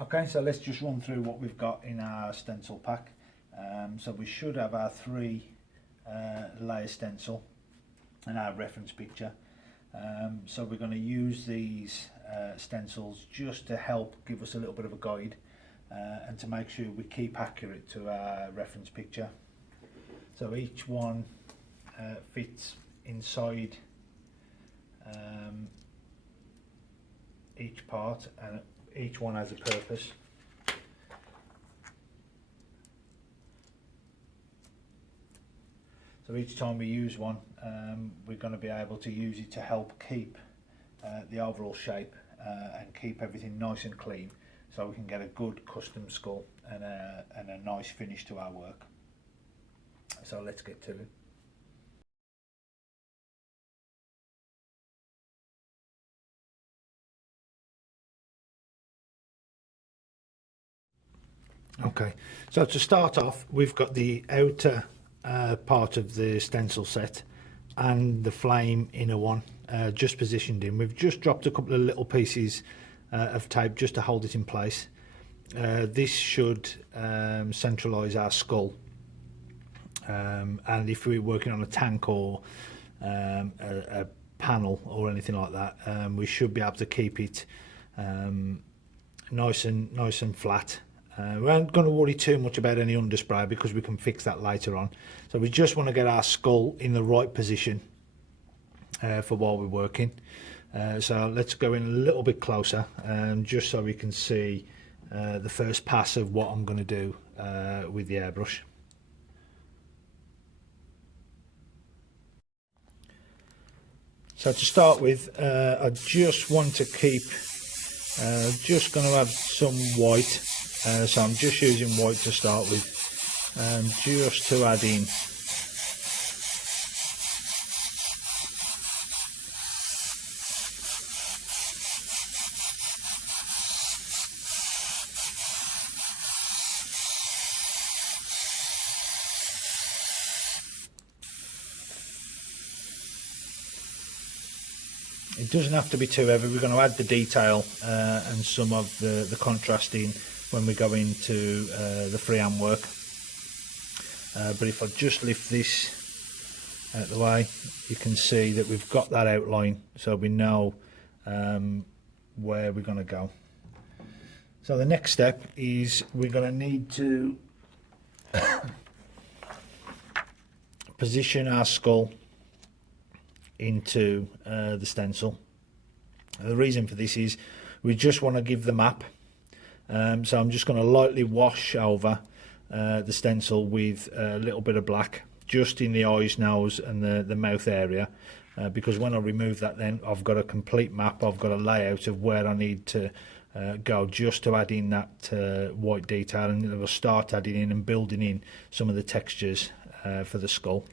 Okay, so let's just run through what we've got in our stencil pack. So we should have our 3 layer stencil and our reference picture. So we're going to use these stencils just to help give us a little bit of a guide and to make sure we keep accurate to our reference picture. So each one fits inside each part, and each one has a purpose. So each time we use one, we're going to be able to use it to help keep the overall shape and keep everything nice and clean, so we can get a good custom skull and a nice finish to our work. So let's get to it. Okay, so to start off, we've got the outer part of the stencil set and the flame inner one just positioned in. We've just dropped a couple of little pieces of tape just to hold it in place. This should centralise our skull, and if we're working on a tank or a panel or anything like that, we should be able to keep it nice and flat. We aren't going to worry too much about any underspray because we can fix that later on. So we just want to get our skull in the right position for while we're working. So let's go in a little bit closer, just so we can see the first pass of what I'm going to do with the airbrush. So to start with, I just want to keep, just going to have some white. So I'm just using white to start with, just to add in. It doesn't have to be too heavy. We're going to add the detail and some of the contrast in when we go into the freehand work. But if I just lift this out of the way, you can see that we've got that outline, so we know where we're going to go. So the next step is we're going to need to position our skull into the stencil. The reason for this is we just want to give the map. So I'm just going to lightly wash over the stencil with a little bit of black just in the eyes, nose and the mouth area, because when I remove that, then I've got a complete map. I've got a layout of where I need to go just to add in that white detail, and I'll start adding in and building in some of the textures for the skull.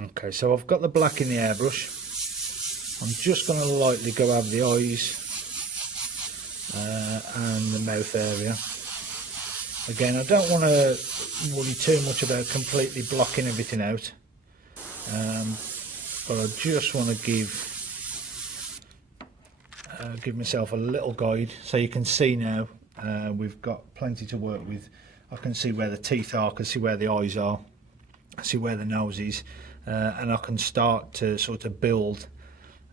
Okay, so I've got the black in the airbrush. I'm just going to lightly go over the eyes and the mouth area. Again, I don't want to worry too much about completely blocking everything out, but I just want to give myself a little guide. So you can see now we've got plenty to work with. I can see where the teeth are, I can see where the eyes are, I see where the nose is, and I can start to sort of build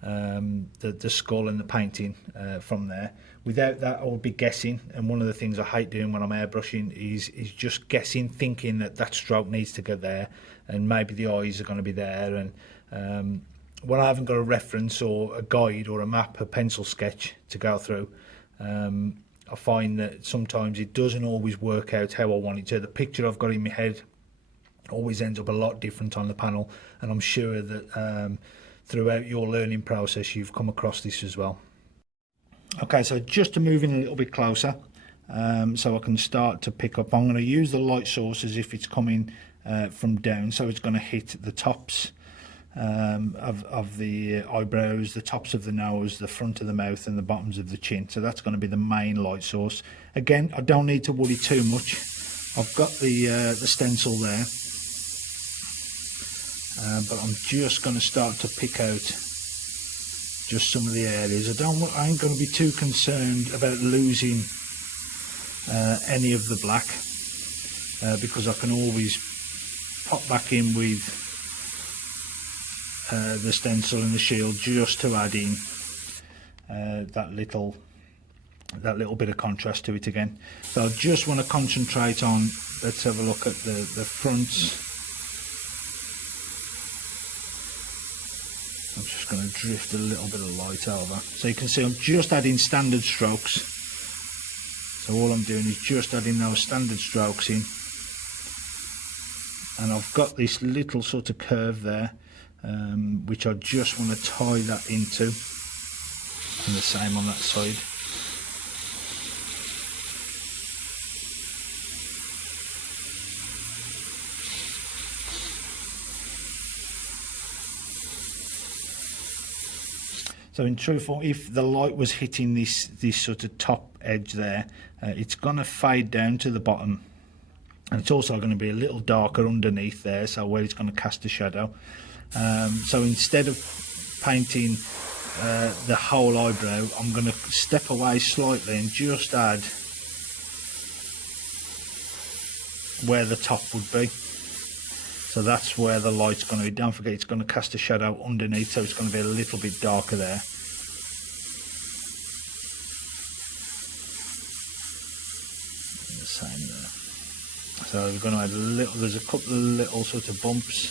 the skull and the painting from there. Without that, I would be guessing, and one of the things I hate doing when I'm airbrushing is just guessing, thinking that stroke needs to go there and maybe the eyes are going to be there, and when I haven't got a reference or a guide or a map, a pencil sketch to go through, I find that sometimes it doesn't always work out how I want it to. The picture I've got in my head always ends up a lot different on the panel, and I'm sure that throughout your learning process you've come across this as well. Okay, so just to move in a little bit closer, so I can start to pick up, I'm going to use the light source as if it's coming from down, so it's going to hit the tops of the eyebrows, the tops of the nose, the front of the mouth and the bottoms of the chin. So that's going to be the main light source. Again, I don't need to worry too much. I've got the stencil there, but I'm just going to start to pick out just some of the areas. I ain't going to be too concerned about losing any of the black, because I can always pop back in with the stencil and the shield just to add in that little bit of contrast to it again. So I just want to concentrate on, let's have a look at the fronts. I'm just going to drift a little bit of light over. So you can see I'm just adding standard strokes. So all I'm doing is just adding those standard strokes in. And I've got this little sort of curve there, which I just want to tie that into. And the same on that side. So in truth, if the light was hitting this sort of top edge there, it's going to fade down to the bottom, and it's also going to be a little darker underneath there, so where it's going to cast a shadow. So instead of painting the whole eyebrow, I'm going to step away slightly and just add where the top would be. So that's where the light's going to be. Don't forget, it's going to cast a shadow underneath, so it's going to be a little bit darker there. And the same there. So we're going to add a little, there's a couple of little sort of bumps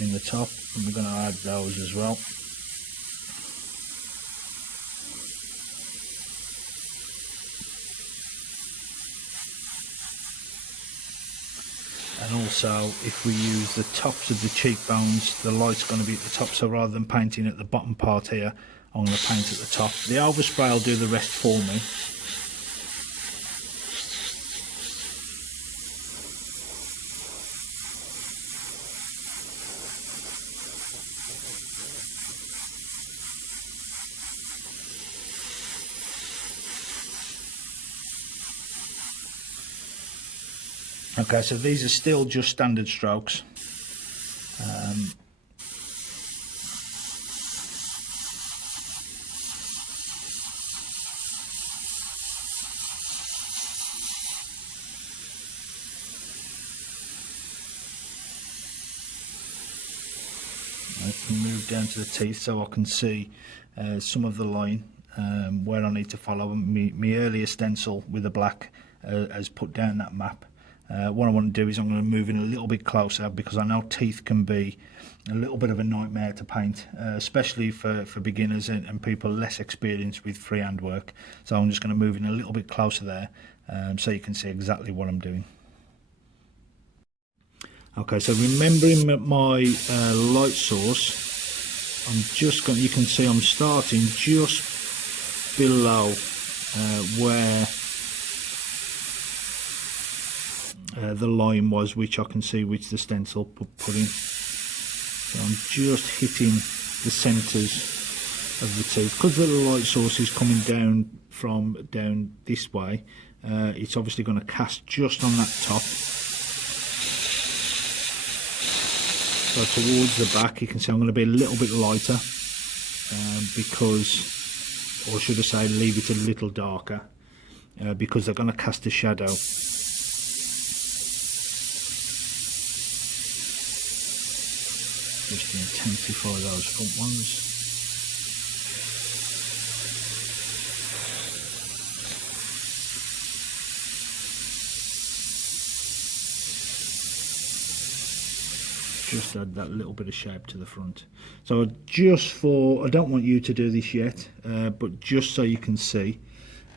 in the top, and we're going to add those as well. And also, if we use the tops of the cheekbones, the light's going to be at the top, so rather than painting at the bottom part here, I'm going to paint at the top. The overspray will do the rest for me. Okay, so these are still just standard strokes. I can move down to the teeth so I can see some of the line where I need to follow. My earlier stencil with the black has put down that map. What I want to do is I'm going to move in a little bit closer, because I know teeth can be a little bit of a nightmare to paint, especially for beginners and people less experienced with freehand work. So I'm just going to move in a little bit closer there, so you can see exactly what I'm doing. Okay, so remembering my light source, I'm just going, you can see I'm starting just below where the line was, which I can see which the stencil put in. So I'm just hitting the centres of the teeth. Because the light source is coming down from down this way, it's obviously going to cast just on that top. So towards the back, you can see I'm going to be a little bit lighter, because, or should I say, leave it a little darker, because they're going to cast a shadow. Just to intensify those front ones. Just add that little bit of shape to the front. So just for, I don't want you to do this yet, but just so you can see,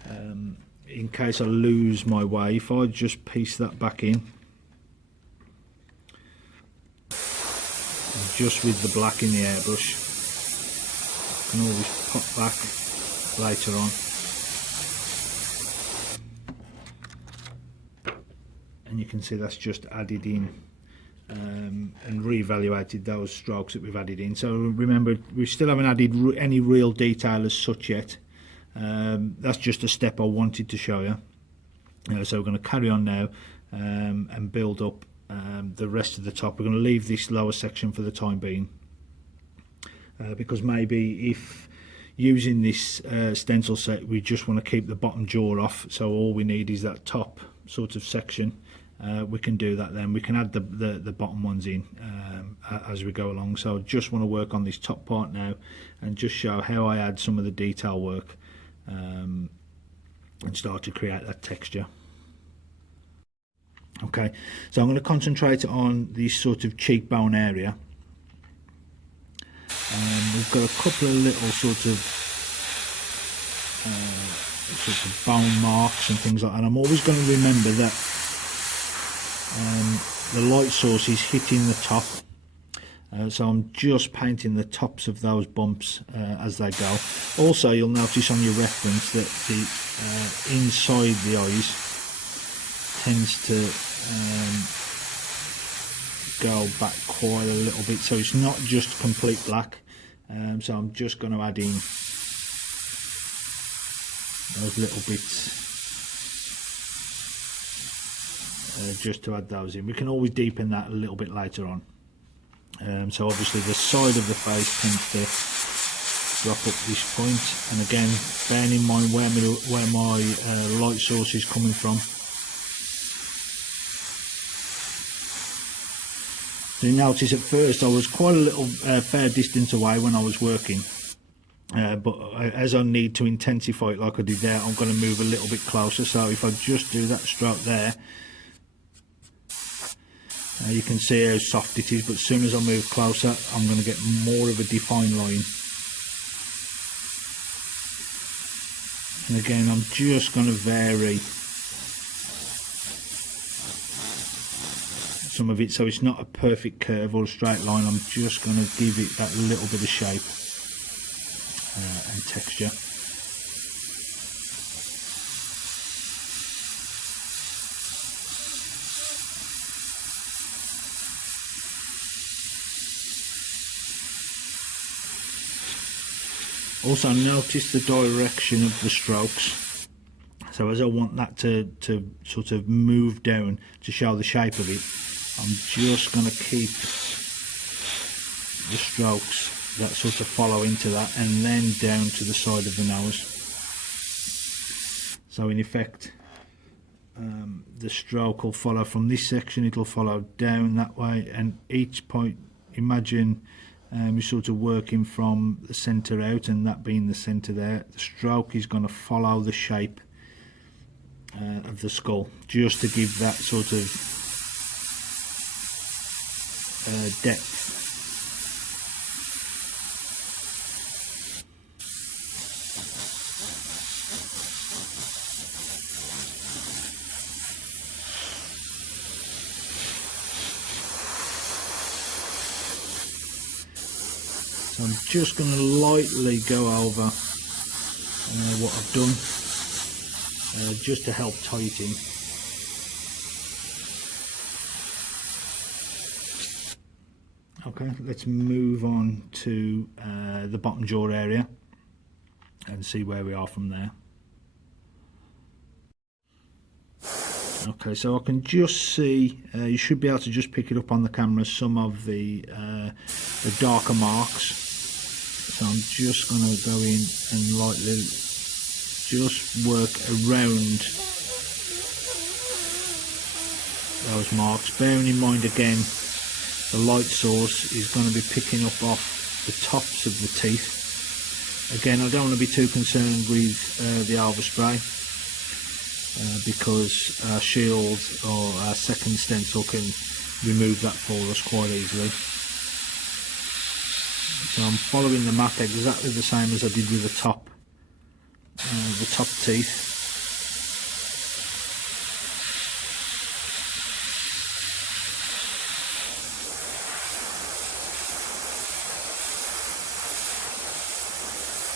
in case I lose my way, if I just piece that back in, just with the black in the airbrush, I can always pop back later on, and you can see that's just added in and re-evaluated those strokes that we've added in. So remember, we still haven't added any real detail as such yet. That's just a step I wanted to show you. So we're going to carry on now and build up the rest of the top. We're going to leave this lower section for the time being, because maybe if using this stencil set we just want to keep the bottom jaw off, so all we need is that top sort of section. We can do that then. We can add the bottom ones in as we go along. So I just want to work on this top part now and just show how I add some of the detail work and start to create that texture. Okay, so I'm going to concentrate on this sort of cheekbone area. We've got a couple of little sort of bone marks and things like that. I'm always going to remember that the light source is hitting the top, so I'm just painting the tops of those bumps as they go. Also, you'll notice on your reference that the inside the eyes tends to go back quite a little bit, so it's not just complete black. So I'm just going to add in those little bits just to add those in. We can always deepen that a little bit later on. So obviously the side of the face tends to drop up this point, and again bearing in mind where my light source is coming from. So you notice at first I was quite a little fair distance away when I was working, but as I need to intensify it like I did there, I'm going to move a little bit closer. So if I just do that stroke there, you can see how soft it is, but as soon as I move closer I'm going to get more of a defined line. And again I'm just going to vary some of it so it's not a perfect curve or a straight line. I'm just going to give it that little bit of shape and texture. Also notice the direction of the strokes. So as I want that to sort of move down to show the shape of it, I'm just going to keep the strokes that sort of follow into that and then down to the side of the nose. So in effect the stroke will follow from this section, it'll follow down that way, and each point, imagine you're sort of working from the centre out, and that being the centre there, the stroke is going to follow the shape of the skull, just to give that sort of depth. So I'm just going to lightly go over what I've done just to help tie it in. Okay, let's move on to the bottom jaw area and see where we are from there. Okay, so I can just see, you should be able to just pick it up on the camera, some of the darker marks. So I'm just going to go in and lightly just work around those marks, bearing in mind again the light source is going to be picking up off the tops of the teeth. Again, I don't want to be too concerned with the overspray because our shield or our second stencil can remove that for us quite easily. So I'm following the map exactly the same as I did with the top teeth.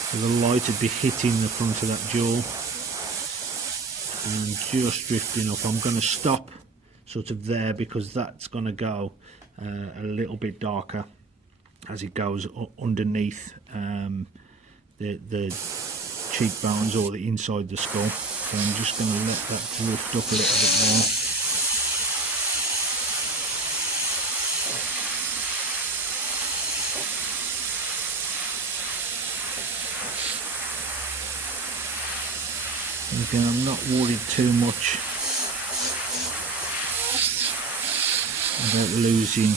So the light would be hitting the front of that jaw and just drifting up. I'm going to stop sort of there because that's going to go a little bit darker as it goes underneath the cheekbones or the inside the skull. So I'm just going to let that drift up a little bit more. Again, I'm not worried too much about losing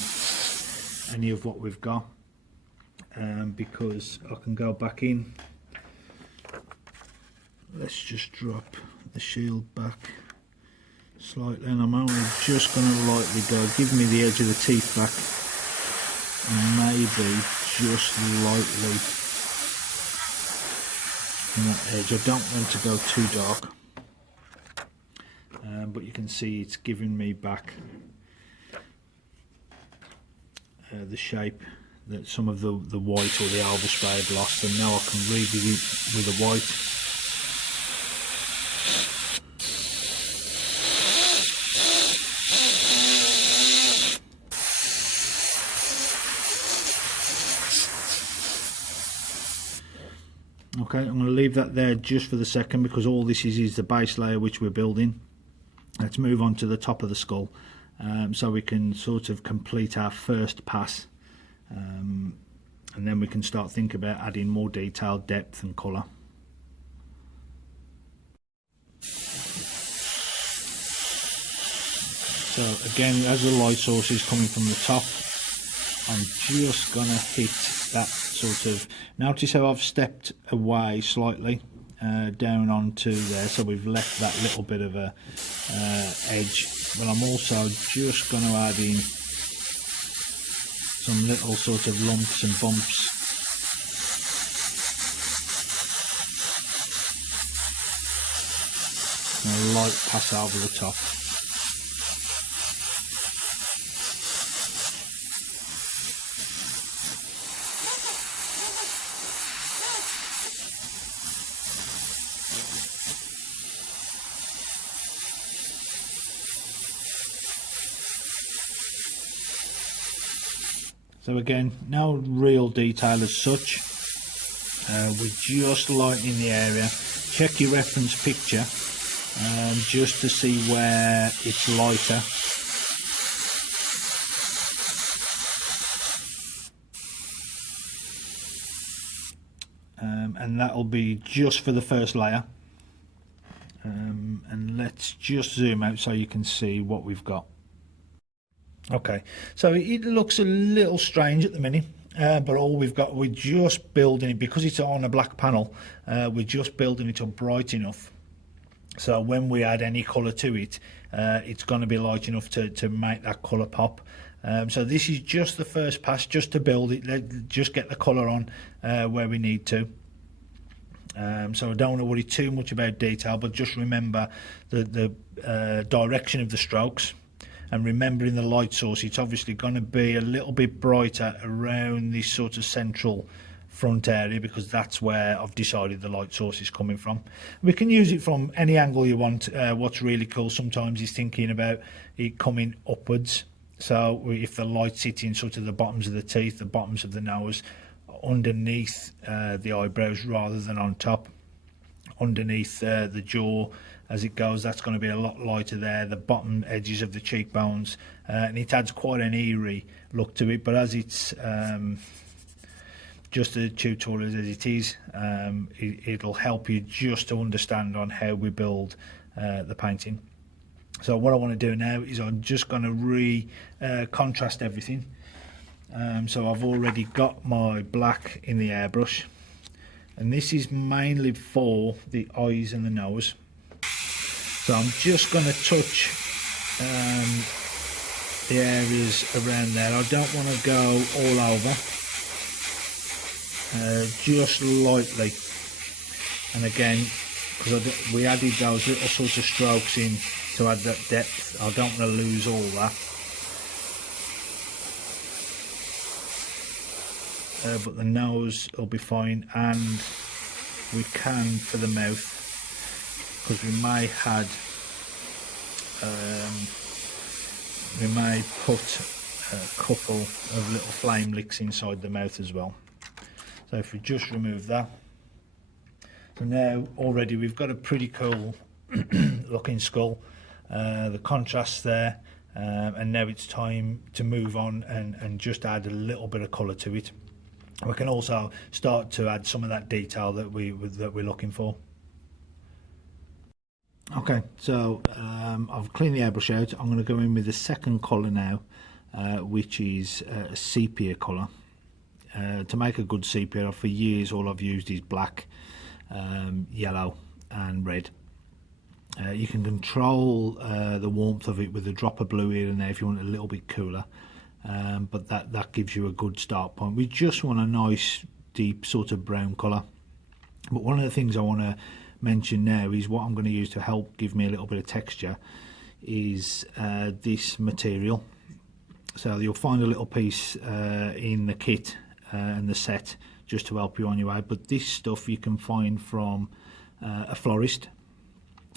any of what we've got, because I can go back in. Let's just drop the shield back slightly, and I'm only just going to lightly go, give me the edge of the teeth back, and maybe just lightly on that edge. I don't want to go too dark, but you can see it's giving me back the shape that some of the white or the overspray had lost, and now I can revisit with the white. Okay, I'm going to leave that there just for the second, because all this is the base layer which we're building. Let's move on to the top of the skull, so we can sort of complete our first pass, and then we can start thinking about adding more detail, depth and colour. So again, as the light source is coming from the top, I'm just going to hit that sort of, notice how I've stepped away slightly down onto there, so we've left that little bit of a edge, but I'm also just going to add in some little sort of lumps and bumps. And a light pass over the top. So again, no real detail as such, we're just lightening the area. Check your reference picture just to see where it's lighter. And that'll be just for the first layer. And let's just zoom out so you can see what we've got. Okay, so it looks a little strange at the minute, but all we've got, we're just building it, because it's on a black panel, we're just building it up bright enough, so when we add any colour to it, it's going to be light enough to make that colour pop. So this is just the first pass, just to build it, just get the colour on where we need to. So I don't want to worry too much about detail, but just remember the direction of the strokes. And remembering the light source, it's obviously going to be a little bit brighter around this sort of central front area, because that's where I've decided the light source is coming from. We can use it from any angle you want. What's really cool sometimes is thinking about it coming upwards. So if the light's hitting sort of the bottoms of the teeth, the bottoms of the nose, underneath the eyebrows rather than on top, underneath the jaw as it goes, that's going to be a lot lighter there, the bottom edges of the cheekbones, and it adds quite an eerie look to it. But as it's just a tutorial as it is, it'll help you just to understand on how we build the painting. So what I want to do now is I'm just going to contrast everything. So I've already got my black in the airbrush, and this is mainly for the eyes and the nose. So I'm just going to touch the areas around there. I don't want to go all over, just lightly. And again, because we added those little sort of strokes in to add that depth, I don't want to lose all that. But the nose will be fine, and we can for the mouth, because we may put a couple of little flame licks inside the mouth as well. So if we just remove that, so now already we've got a pretty cool looking skull, the contrast there, and now it's time to move on and just add a little bit of colour to it. We can also start to add some of that detail that we're looking for. Okay, so I've cleaned the airbrush out. I'm going to go in with the second colour now, which is a sepia colour. To make a good sepia, for years all I've used is black, yellow and red. You can control the warmth of it with a drop of blue here and there if you want it a little bit cooler, but that gives you a good start point. We just want a nice deep sort of brown colour. But one of the things I want to mention now is what I'm going to use to help give me a little bit of texture is this material. So you'll find a little piece in the kit and the set just to help you on your way, but this stuff you can find from a florist.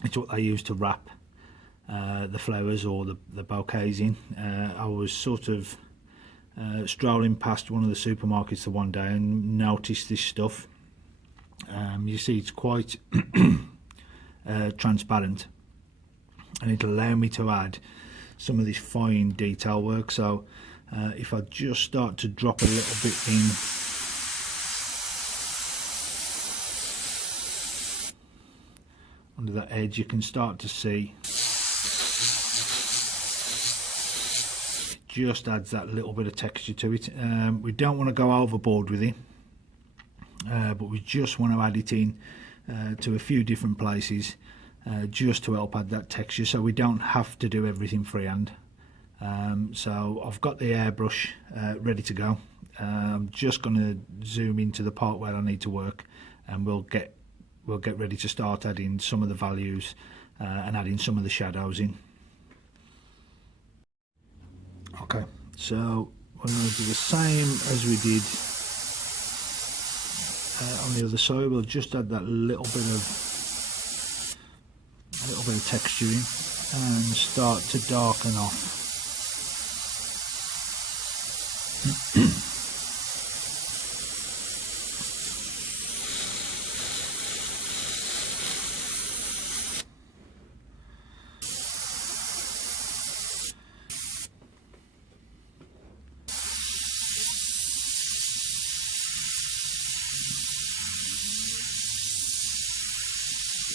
It's what they use to wrap the flowers or the bouquets in. I was sort of strolling past one of the supermarkets the one day and noticed this stuff. You see it's quite transparent, and it'll allow me to add some of this fine detail work. So if I just start to drop a little bit in under that edge, you can start to see it just adds that little bit of texture to it. We don't want to go overboard with it, but we just want to add it in to a few different places just to help add that texture, so we don't have to do everything freehand. So I've got the airbrush ready to go. I'm just going to zoom into the part where I need to work, and we'll get ready to start adding some of the values and adding some of the shadows in. Okay, so we're going to do the same as we did on the other side. We'll just add that little bit of texture in and start to darken off.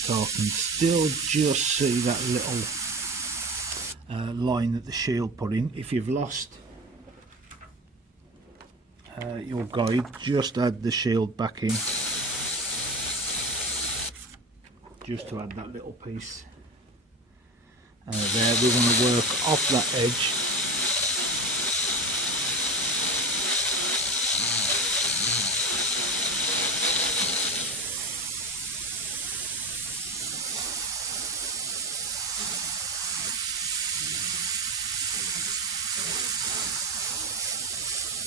So I can still just see that little line that the shield put in. If you've lost your guide, just add the shield back in, just to add that little piece there. We want to work off that edge.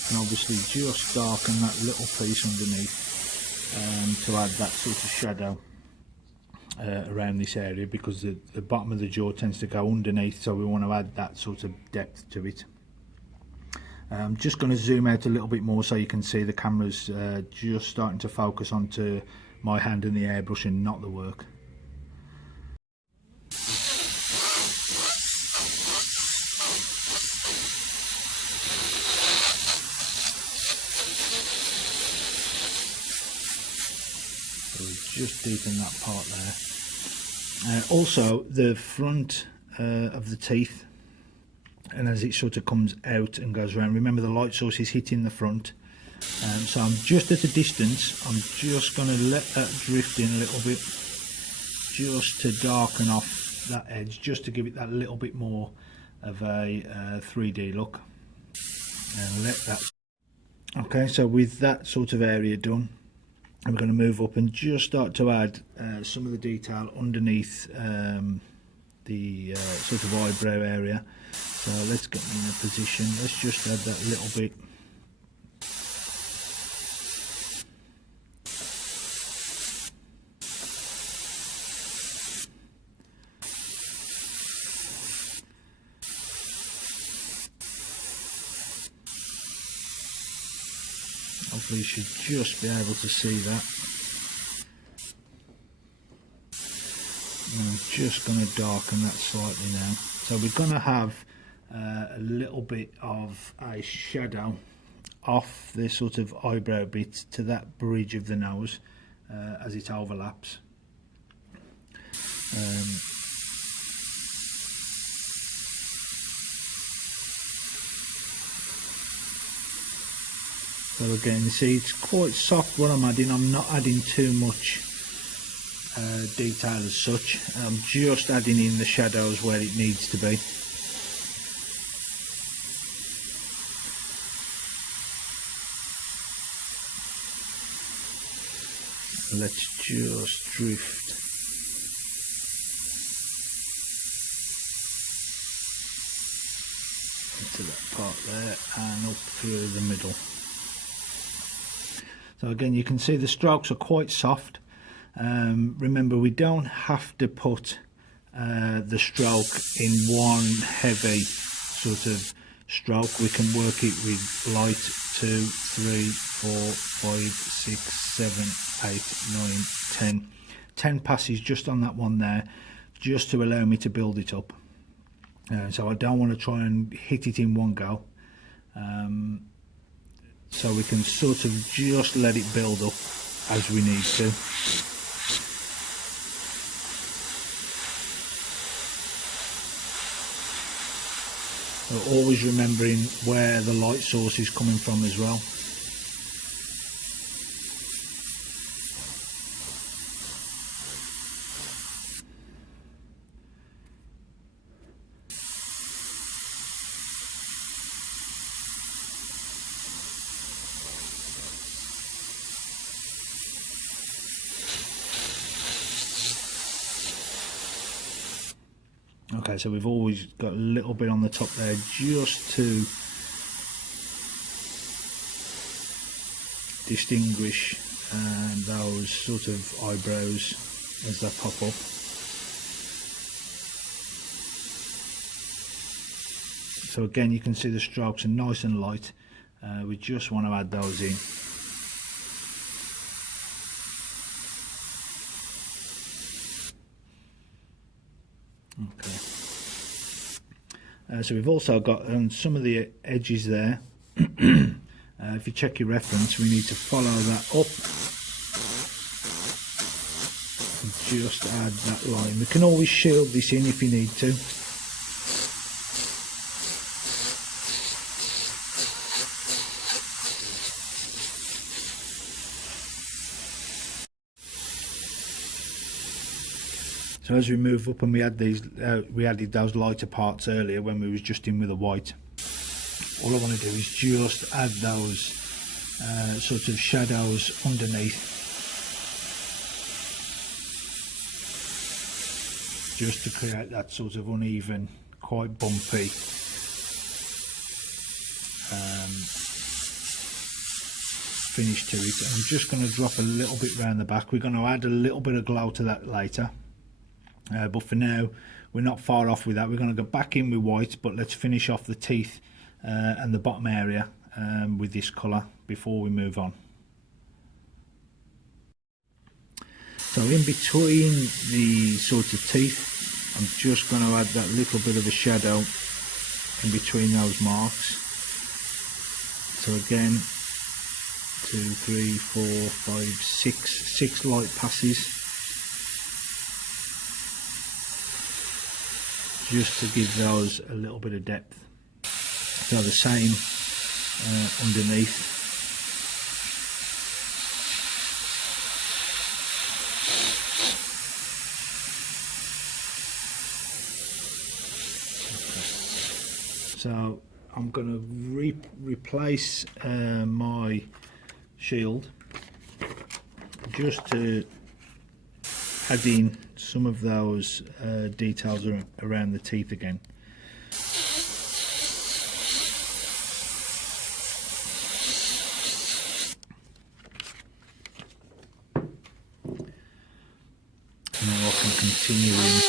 And obviously just darken that little piece underneath to add that sort of shadow around this area, because the bottom of the jaw tends to go underneath, so we want to add that sort of depth to it. I'm just going to zoom out a little bit more so you can see the camera's just starting to focus onto my hand and the airbrush and not the work. Just deepen that part there. Also the front of the teeth, and as it sort of comes out and goes around, remember the light source is hitting the front, so I'm just at a distance. I'm just going to let that drift in a little bit just to darken off that edge, just to give it that little bit more of a 3D look, and let that. Okay, so with that sort of area done, we're going to move up and just start to add some of the detail underneath the sort of eyebrow area. So let's get in a position. Let's just add that little bit. Hopefully you should just be able to see that. And I'm just going to darken that slightly now. So we're going to have a little bit of a shadow off this sort of eyebrow bit to that bridge of the nose as it overlaps. So again, you see it's quite soft what I'm adding. I'm not adding too much detail as such. I'm just adding in the shadows where it needs to be. Let's just drift into that part there and up through the middle. So again, you can see the strokes are quite soft. Remember, we don't have to put the stroke in one heavy sort of stroke. We can work it with light 2, 3, 4, 5, 6, 7, 8, 9, 10. 10 passes just on that one there, just to allow me to build it up. So I don't want to try and hit it in one go. So we can sort of just let it build up as we need to. Always remembering where the light source is coming from as well. Okay, so we've always got a little bit on the top there just to distinguish those sort of eyebrows as they pop up. So again, you can see the strokes are nice and light. We just want to add those in. Okay. So we've also got on some of the edges there. If you check your reference, we need to follow that up and just add that line. We can always shield this in if you need to. So as we move up and we add these, we added those lighter parts earlier when we was just in with the white. All I want to do is just add those sort of shadows underneath, just to create that sort of uneven, quite bumpy finish to it. I'm just going to drop a little bit round the back. We're going to add a little bit of glow to that later. But for now, we're not far off with that. We're going to go back in with white, but let's finish off the teeth and the bottom area with this colour before we move on. So in between the sort of teeth, I'm just going to add that little bit of a shadow in between those marks. So again, 2, 3, 4, 5, 6 light passes, just to give those a little bit of depth. So the same underneath. Okay. So I'm going to replace my shield just to add in some of those details around the teeth again. And now I can continue in.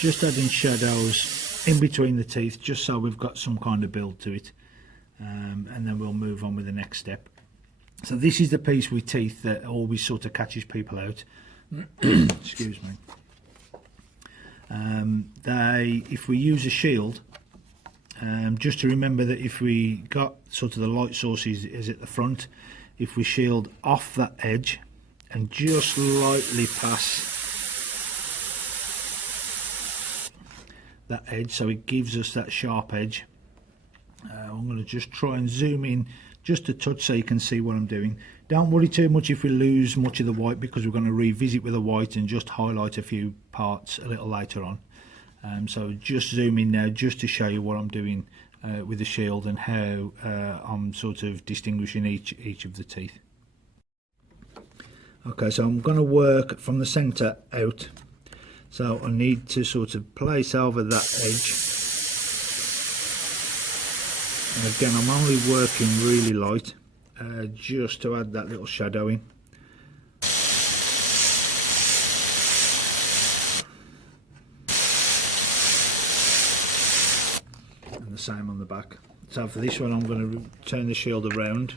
Just adding shadows in between the teeth, just so we've got some kind of build to it, and then we'll move on with the next step. So this is the piece with teeth that always sort of catches people out. Excuse me. If we use a shield, Just to remember that if we got sort of the light source is at the front, if we shield off that edge and just lightly pass that edge so it gives us that sharp edge. I'm going to just try and zoom in just a touch so you can see what I'm doing. Don't worry too much if we lose much of the white, because we're going to revisit with the white and just highlight a few parts a little later on. So just zoom in now just to show you what I'm doing with the shield and how I'm sort of distinguishing each of the teeth. Okay, so I'm going to work from the center out, so I need to sort of place over that edge, and again I'm only working really light just to add that little shadowing. And the same on the back. So for this one I'm going to turn the shield around.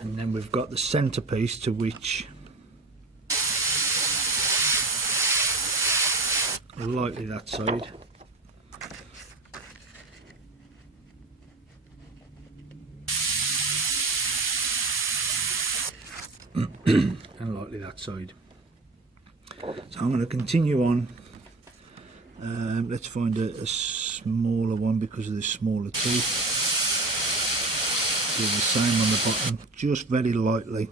And then we've got the centerpiece, to which lightly that side, and lightly that side. So I'm going to continue on. Let's find a smaller one because of the smaller teeth. Do the same on the bottom, just very lightly.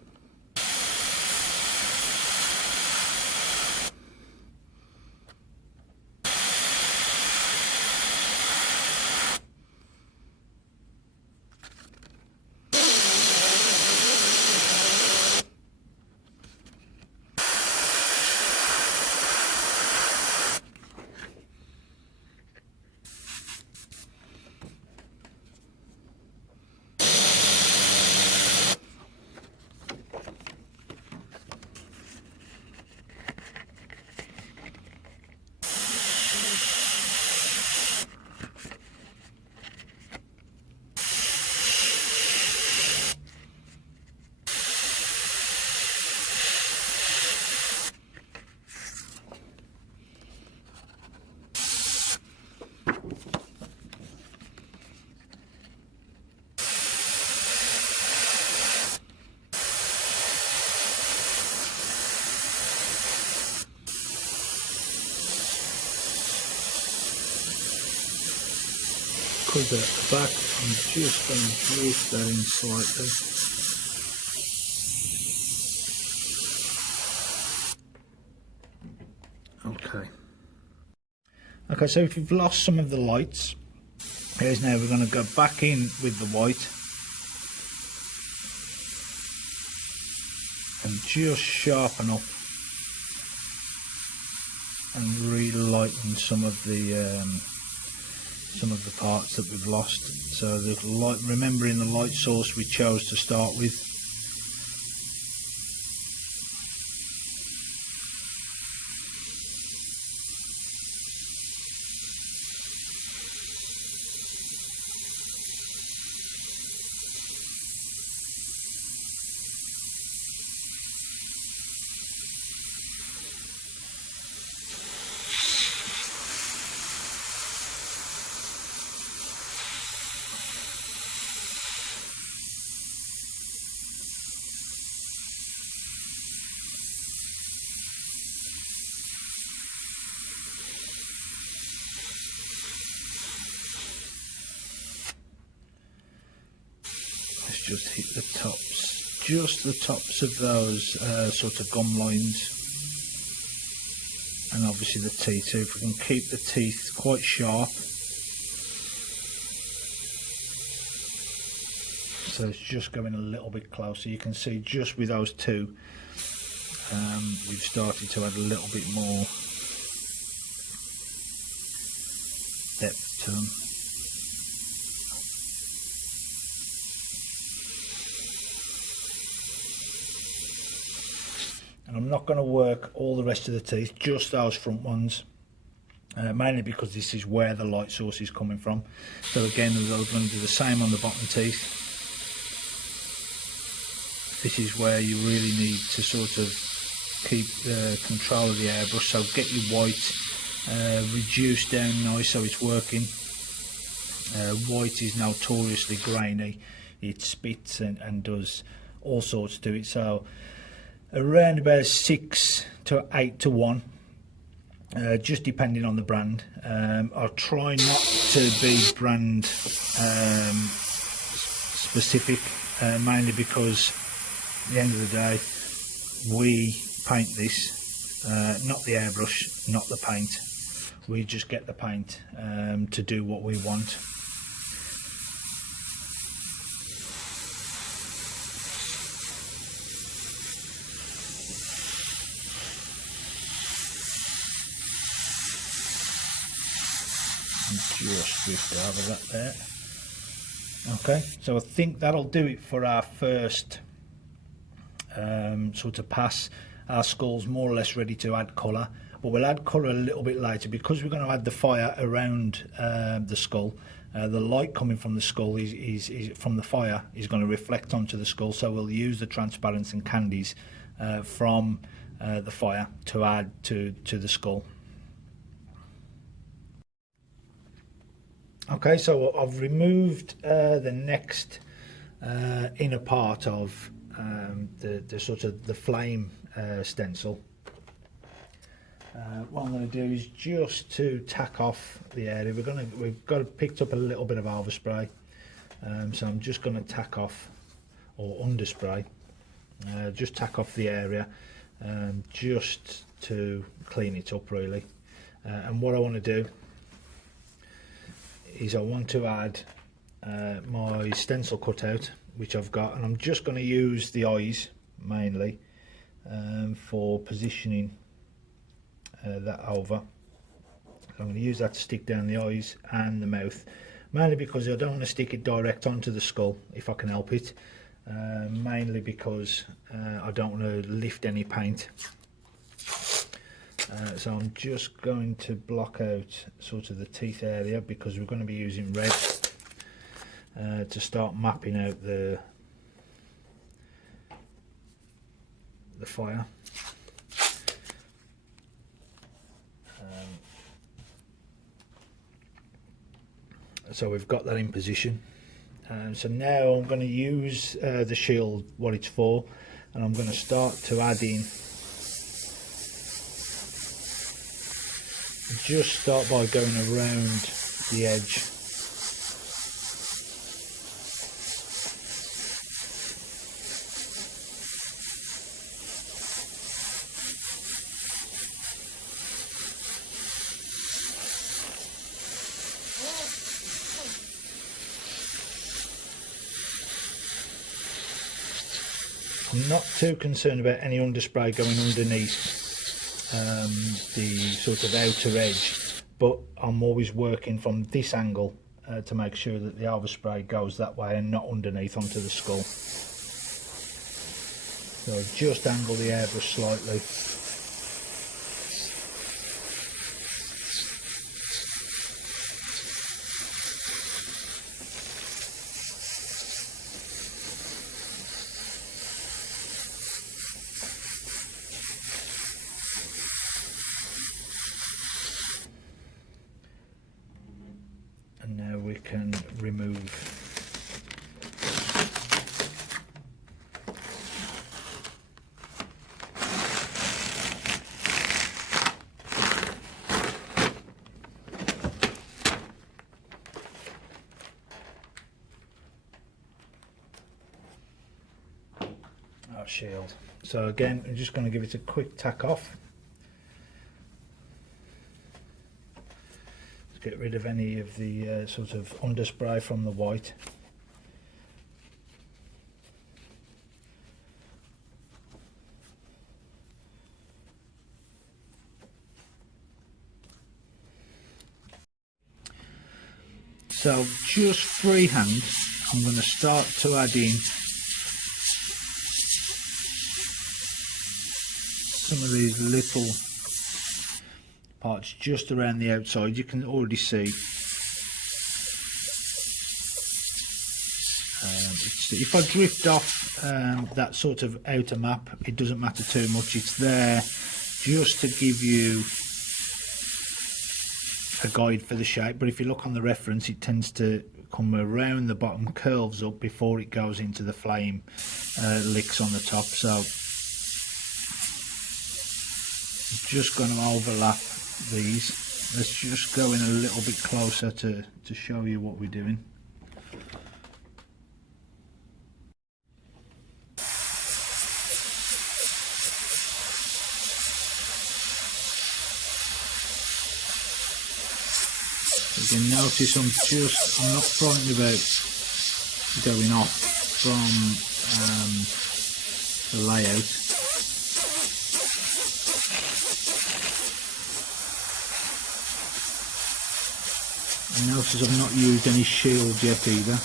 Cover at the back, I'm just going to drift that in slightly. Okay, so if you've lost some of the lights, here's now we're going to go back in with the white and just sharpen up and relighten some of the parts that we've lost. So the light, remembering the light source we chose to start with. Just hit the tops, just the tops of those sort of gum lines, and obviously the teeth. So if we can keep the teeth quite sharp, so it's just going a little bit closer. You can see just with those two, we've started to add a little bit more depth to them. And I'm not going to work all the rest of the teeth, just those front ones, mainly because this is where the light source is coming from. So again, I'm going to do the same on the bottom teeth. This is where you really need to sort of keep control of the airbrush, so get your white reduced down nice so it's working. White is notoriously grainy, it spits and does all sorts to it, so around about 6 to 8 to 1, just depending on the brand. I'll try not to be brand specific, mainly because at the end of the day we paint this, not the airbrush, not the paint. We just get the paint to do what we want. Just drift over that there. Okay, so I think that'll do it for our first sort of pass. Our skull's more or less ready to add colour, but we'll add colour a little bit later because we're going to add the fire around the skull. The light coming from the skull is from the fire is going to reflect onto the skull, so we'll use the transparents and candies from the fire to add to the skull. Okay, so I've removed the next inner part of the sort of the flame stencil. What I'm going to do is just to tack off the area. We've got picked up a little bit of overspray, so I'm just going to tack off, or underspray, just tack off the area, just to clean it up really. And what I want to do is I want to add my stencil cutout, which I've got, and I'm just going to use the eyes mainly for positioning that over. I'm going to use that to stick down the eyes and the mouth, mainly because I don't want to stick it direct onto the skull if I can help it, mainly because I don't want to lift any paint. So I'm just going to block out sort of the teeth area because we're going to be using red to start mapping out the fire. So we've got that in position. So now I'm going to use the shield, what it's for, and I'm going to start to add in. Just start by going around the edge. I'm not too concerned about any underspray going underneath the sort of outer edge, but I'm always working from this angle to make sure that the overspray goes that way and not underneath onto the skull. So just angle the airbrush slightly. And now we can remove. Our shield. So again, I'm just going to give it a quick tack off. Get rid of any of the sort of underspray from the white. So just freehand, I'm going to start to add in some of these little parts just around the outside. You can already see if I drift off that sort of outer map, it doesn't matter too much. It's there just to give you a guide for the shape, but if you look on the reference, it tends to come around the bottom, curves up before it goes into the flame licks on the top. So I'm just going to overlap these. Let's just go in a little bit closer to show you what we're doing. You can notice I'm not frightened about going off from the layout. And notice I've not used any shield yet either.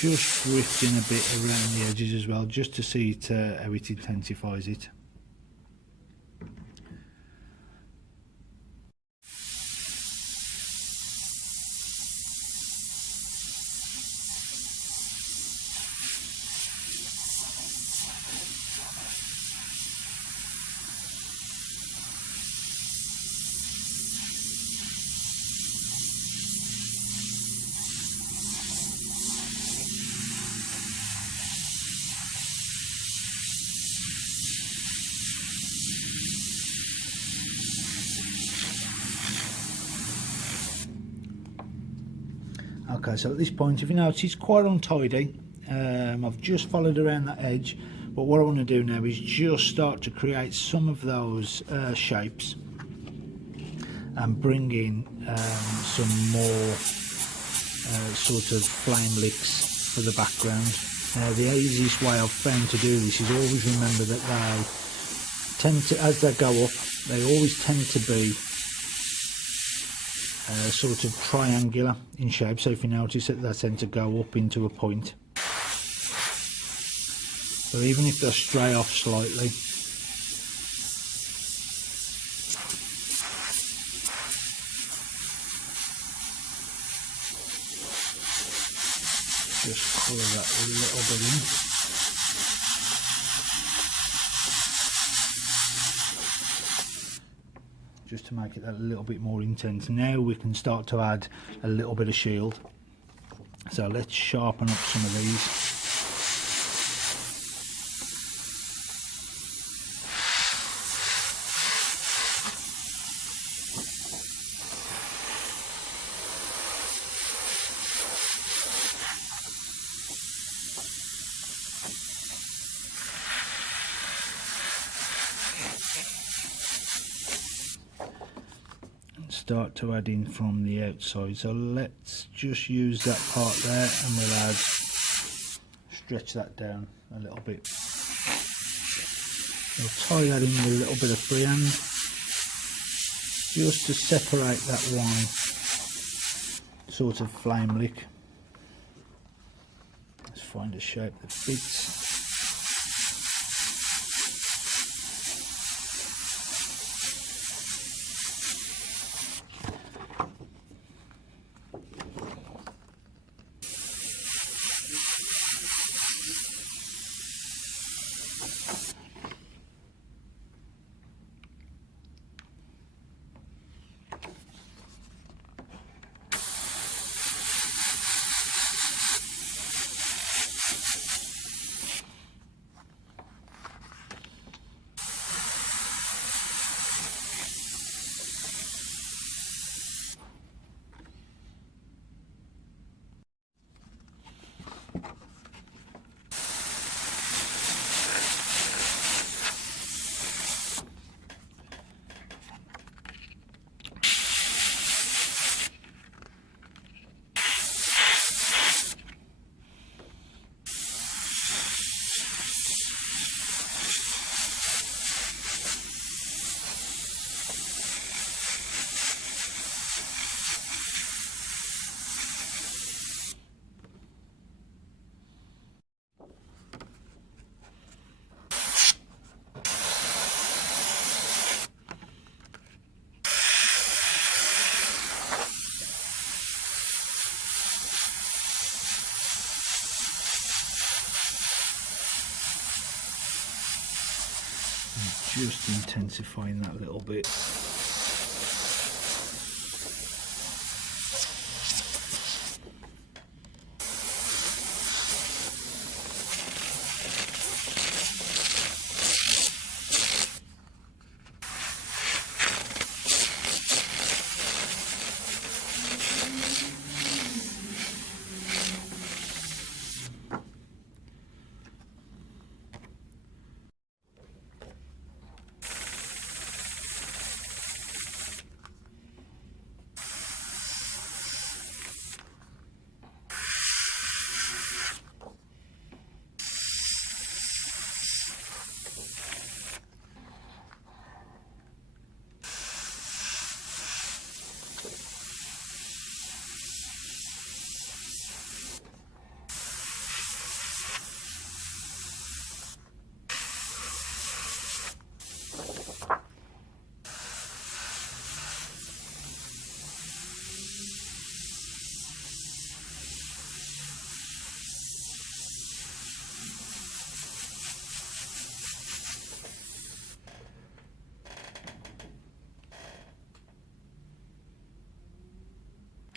Just drifting a bit around the edges as well, just to see how it intensifies it. Okay, so at this point, if you notice, it's quite untidy. I've just followed around that edge, but what I want to do now is just start to create some of those shapes and bring in some more sort of flame licks for the background. The easiest way I've found to do this is always remember that they tend to, as they go up, they always tend to be sort of triangular in shape. So if you notice that they tend to go up into a point. So even if they stray off slightly, just colour that a little bit in. Just to make it a little bit more intense. Now we can start to add a little bit of shield. So let's sharpen up some of these. Start to add in from the outside, so let's just use that part there and we'll stretch that down a little bit. We'll tie that in with a little bit of freehand just to separate that one sort of flame lick. Let's find a shape that fits. just intensifying that a little bit.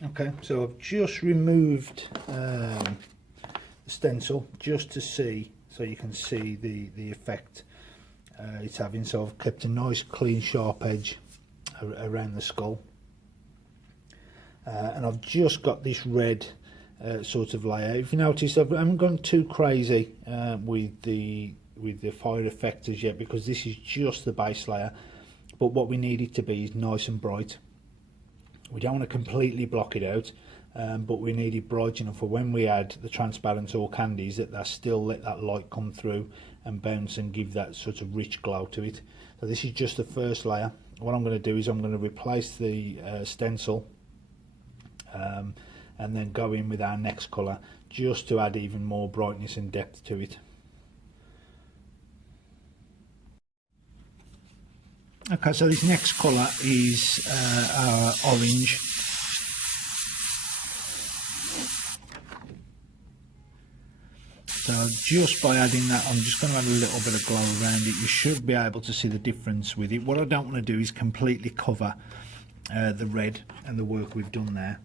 Okay, so I've just removed the stencil just to see, so you can see the effect it's having. So I've kept a nice clean sharp edge around the skull, and I've just got this red sort of layer. If you notice, I haven't gone too crazy with the fire effect as yet, because this is just the base layer, but what we need it to be is nice and bright. We don't want to completely block it out, but we need it bright enough for when we add the transparent or candies that they still let that light come through and bounce and give that sort of rich glow to it. So this is just the first layer. What I'm going to do is I'm going to replace the stencil and then go in with our next colour just to add even more brightness and depth to it. Okay, so this next colour is our orange. So just by adding that, I'm just going to add a little bit of glow around it. You should be able to see the difference with it. What I don't want to do is completely cover the red and the work we've done there.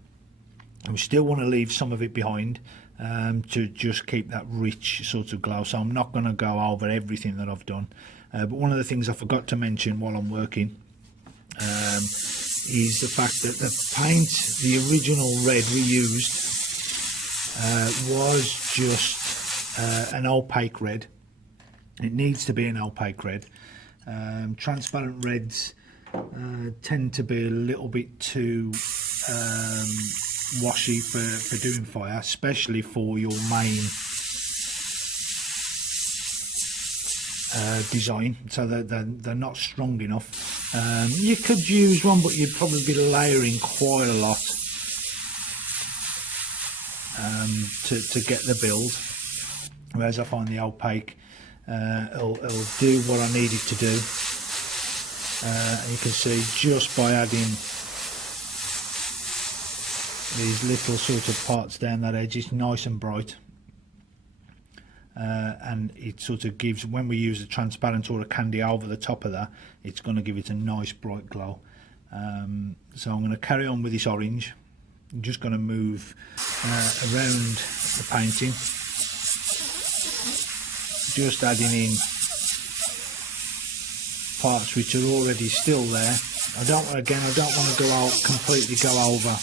And we still want to leave some of it behind to just keep that rich sort of glow. So I'm not going to go over everything that I've done. But one of the things I forgot to mention while I'm working is the fact that the paint, the original red we used, was just an opaque red. It needs to be an opaque red. Transparent reds tend to be a little bit too washy for doing fire, especially for your main design, so they're not strong enough. You could use one, but you'd probably be layering quite a lot to get the build, whereas I find the opaque it'll do what I need it to do. And you can see just by adding these little sort of parts down that edge, it's nice and bright. And it sort of gives, when we use a transparent or a candy over the top of that, it's going to give it a nice bright glow. So I'm going to carry on with this orange. I'm just going to move around the painting, just adding in parts which are already still there. I don't want to go out completely go over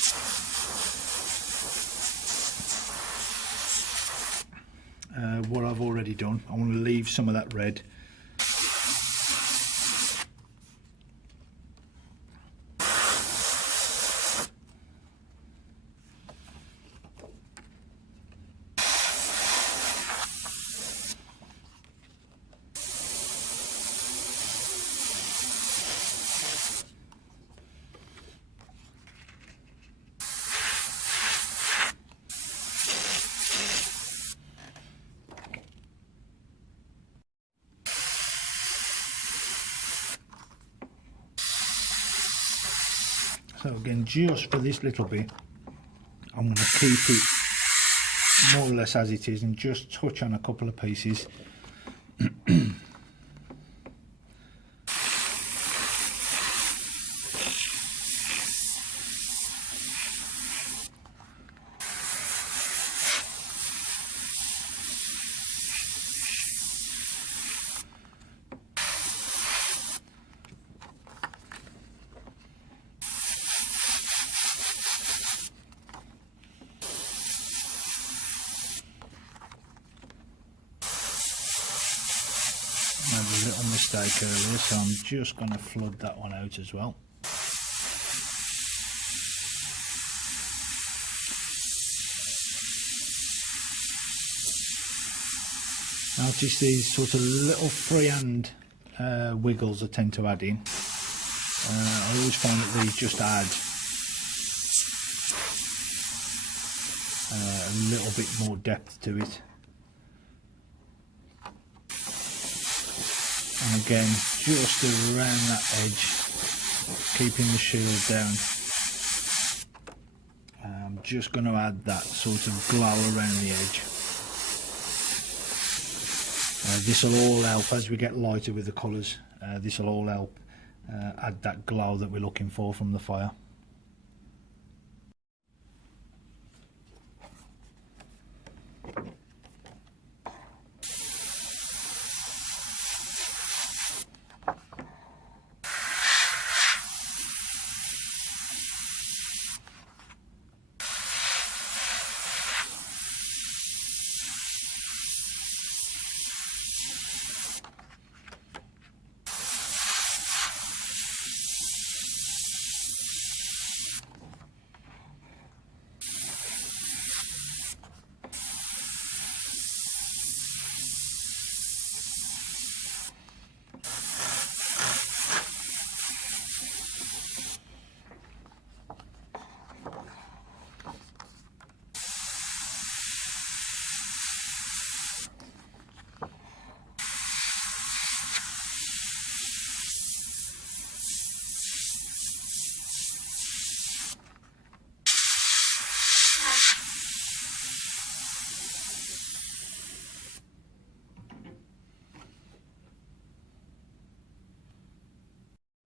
what I've already done. I want to leave some of that red. So again, just for this little bit, I'm going to keep it more or less as it is and just touch on a couple of pieces. mistake earlier, so I'm just going to flood that one out as well. Notice these sort of little freehand wiggles I tend to add in. I always find that these just add a little bit more depth to it. And again, just around that edge, keeping the shield down. I'm just going to add that sort of glow around the edge. This will all help as we get lighter with the colours. This will all help add that glow that we're looking for from the fire.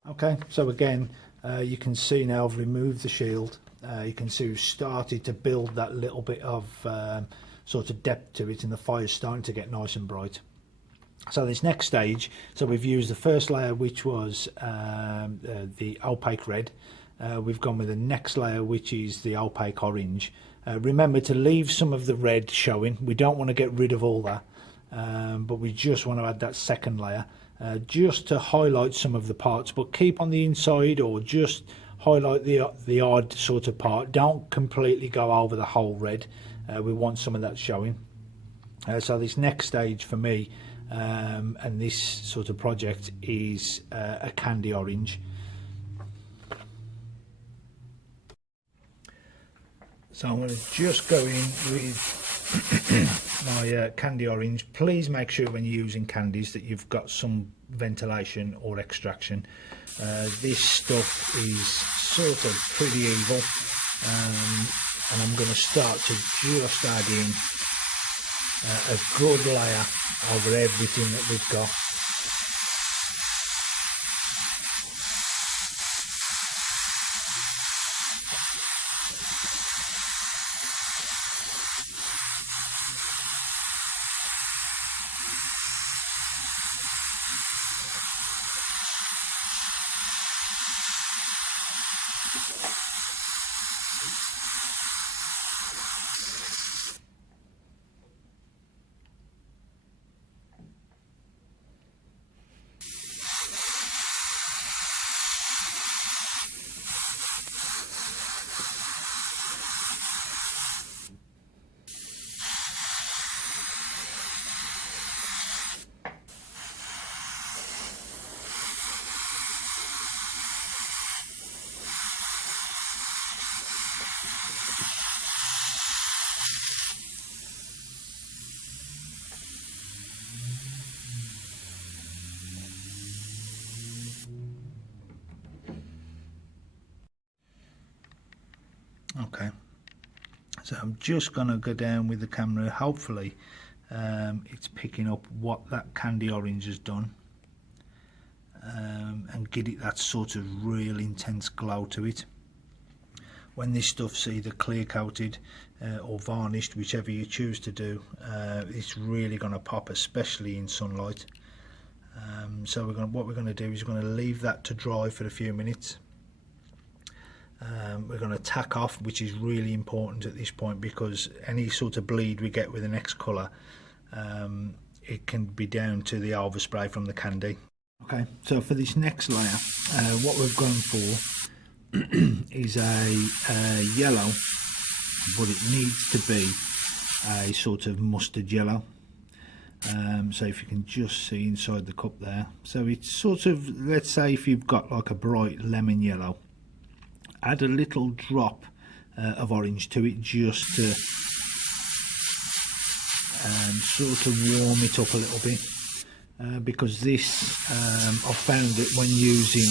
Okay, so again, you can see now I've removed the shield. You can see we've started to build that little bit of sort of depth to it, and the fire's starting to get nice and bright. So this next stage, so we've used the first layer, which was the opaque red. We've gone with the next layer, which is the opaque orange. Remember to leave some of the red showing. We don't want to get rid of all that, but we just want to add that second layer. Just to highlight some of the parts, but keep on the inside, or just highlight the odd sort of part. Don't completely go over the whole red. We want some of that showing. So this next stage for me and this sort of project is a candy orange. So I'm going to just go in with my candy orange. Please make sure when you're using candies that you've got some ventilation or extraction. This stuff is sort of pretty evil, and I'm going to start to just add in a good layer over everything that we've got. Okay, so I'm just going to go down with the camera. Hopefully it's picking up what that candy orange has done, and get it that sort of real intense glow to it. When this stuff's either clear coated or varnished, whichever you choose to do, it's really going to pop, especially in sunlight. So what we're going to do is we're going to leave that to dry for a few minutes. We're going to tack off, which is really important at this point, because any sort of bleed we get with the next colour, it can be down to the overspray from the candy. Okay, so for this next layer, what we've gone for is a yellow, but it needs to be a sort of mustard yellow. So if you can just see inside the cup there, so it's sort of, let's say if you've got like a bright lemon yellow, add a little drop of orange to it, just to sort of warm it up a little bit, because this, I've found that when using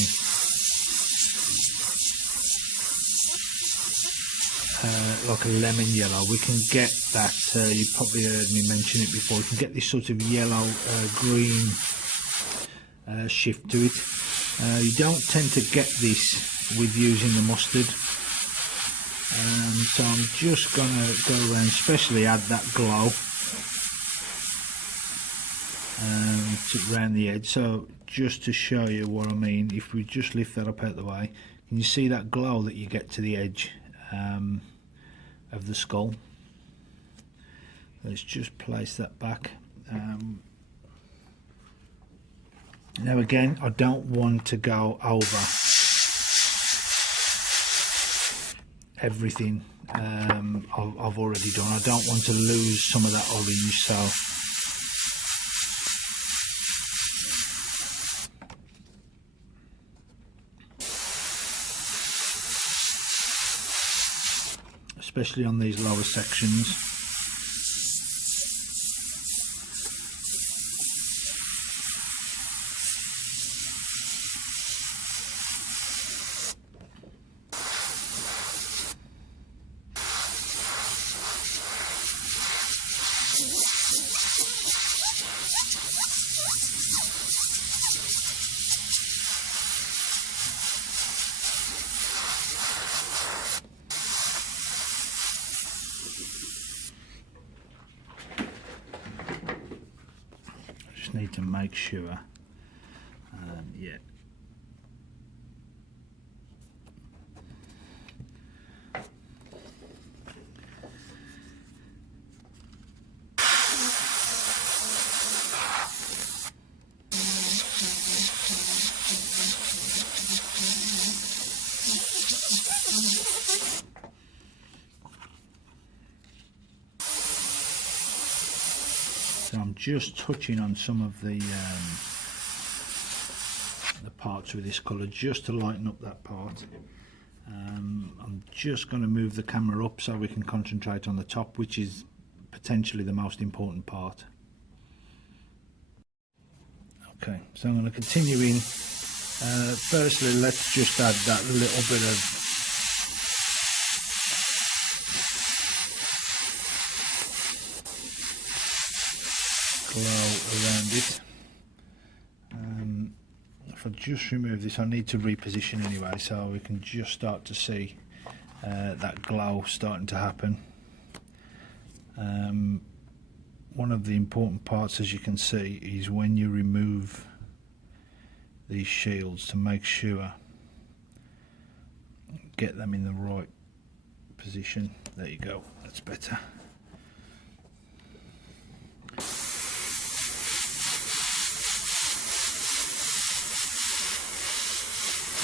like a lemon yellow, we can get that, you probably heard me mention it before, we can get this sort of yellow green shift to it. You don't tend to get this with using the mustard, so I'm just gonna go around, especially add that glow around the edge. So just to show you what I mean, if we just lift that up out the way, can you see that glow that you get to the edge of the skull? Let's just place that back. Now again, I don't want to go over everything I've already done. I don't want to lose some of that orange, so especially on these lower sections. Need to make sure, yeah. So I'm just touching on some of the parts with this colour, just to lighten up that part. I'm just going to move the camera up so we can concentrate on the top, which is potentially the most important part. Okay, so I'm going to continue in. Firstly, let's just add that little bit of glow around it. If I just remove this, I need to reposition anyway, so we can just start to see that glow starting to happen. One of the important parts, as you can see, is when you remove these shields, to make sure get them in the right position. There you go, that's better.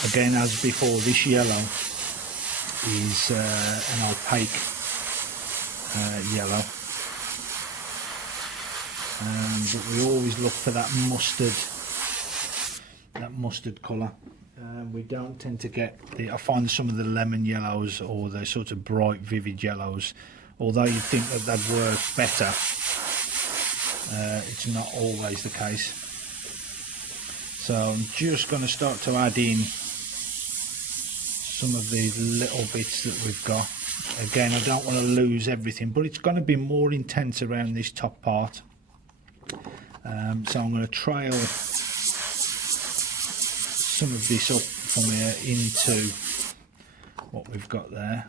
Again, as before, this yellow is an opaque yellow, but we always look for that mustard colour. We don't tend to get I find some of the lemon yellows or the sort of bright vivid yellows, although you'd think that they'd work better, it's not always the case. So I'm just going to start to add in some of these little bits that we've got. Again, I don't want to lose everything, but it's going to be more intense around this top part. So I'm going to trail some of this up from here into what we've got there.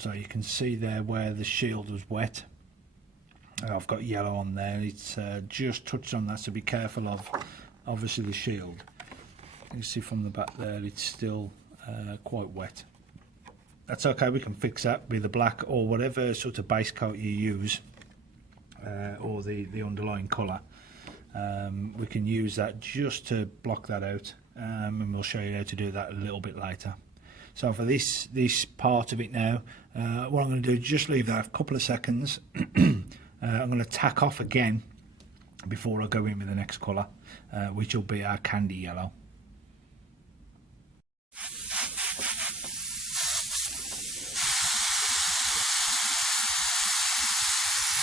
So you can see there where the shield was wet. I've got yellow on there. It's just touched on that, so be careful of obviously the shield. You can see from the back there it's still quite wet. That's okay, we can fix that with the black or whatever sort of base coat you use, or the underlying colour. We can use that just to block that out, and we'll show you how to do that a little bit later. So for this part of it now, what I'm going to do is just leave that a couple of seconds. I'm going to tack off again before I go in with the next colour, which will be our candy yellow.